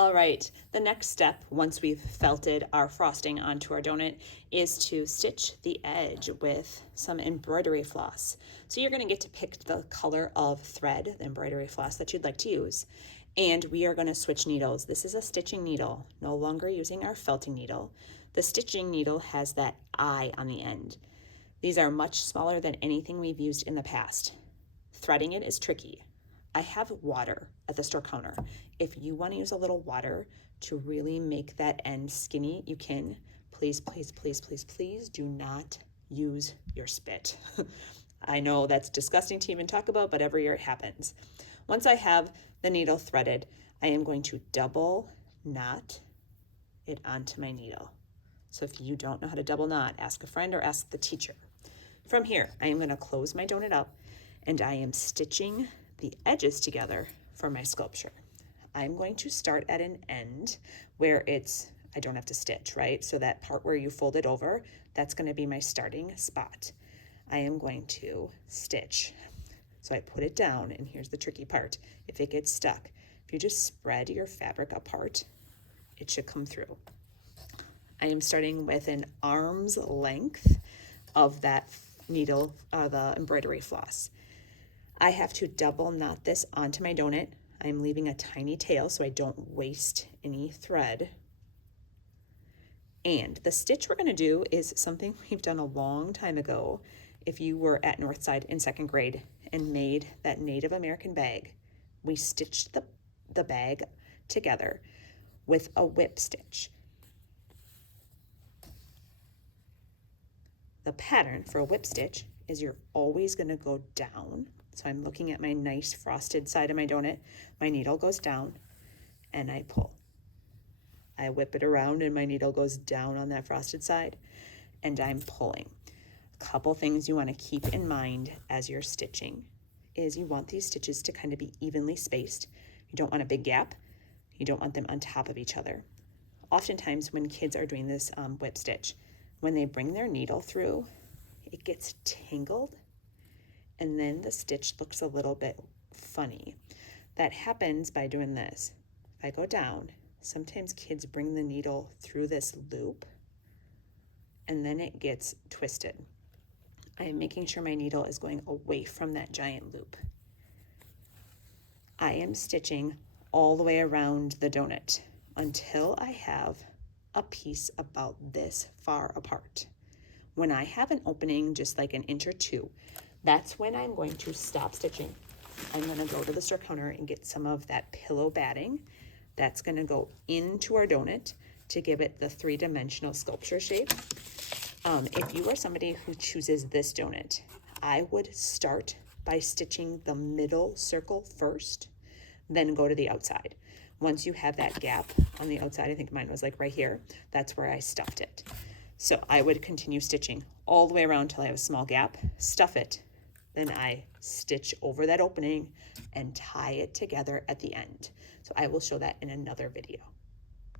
All right, the next step, once we've felted our frosting onto our donut, is to stitch the edge with some embroidery floss. So you're gonna get to pick the color of thread, the embroidery floss that you'd like to use. And we are gonna switch needles. This is a stitching needle, no longer using our felting needle. The stitching needle has that eye on the end. These are much smaller than anything we've used in the past. Threading it is tricky. I have water at the store counter. If you want to use a little water to really make that end skinny, you can. Please, please, please, please, please do not use your spit. I know that's disgusting to even talk about, but every year it happens. Once I have the needle threaded, I am going to double knot it onto my needle. So if you don't know how to double knot, ask a friend or ask the teacher. From here, I am going to close my donut up and I am stitching the edges together for my sculpture. I'm going to start at an end where I don't have to stitch, right? So that part where you fold it over, that's going to be my starting spot. I am going to stitch. So I put it down, and here's the tricky part. If it gets stuck, if you just spread your fabric apart, it should come through. I am starting with an arm's length of that needle, the embroidery floss. I have to double knot this onto my donut. I'm leaving a tiny tail so I don't waste any thread. And the stitch we're gonna do is something we've done a long time ago. If you were at Northside in 2nd grade and made that Native American bag, we stitched the bag together with a whip stitch. The pattern for a whip stitch is you're always gonna go down. So I'm looking at my nice frosted side of my donut. My needle goes down and I pull. I whip it around and my needle goes down on that frosted side and I'm pulling. A couple things you want to keep in mind as you're stitching is you want these stitches to kind of be evenly spaced. You don't want a big gap. You don't want them on top of each other. Oftentimes when kids are doing this whip stitch, when they bring their needle through, it gets tangled and then the stitch looks a little bit funny. That happens by doing this. If I go down, sometimes kids bring the needle through this loop and then it gets twisted. I am making sure my needle is going away from that giant loop. I am stitching all the way around the donut until I have a piece about this far apart. When I have an opening just like an inch or two, that's when I'm going to stop stitching. I'm gonna go to the store counter and get some of that pillow batting. That's gonna go into our donut to give it the 3-dimensional sculpture shape. If you are somebody who chooses this donut, I would start by stitching the middle circle first, then go to the outside. Once you have that gap on the outside, I think mine was like right here, that's where I stuffed it. So I would continue stitching all the way around till I have a small gap, stuff it, then I stitch over that opening and tie it together at the end. So I will show that in another video.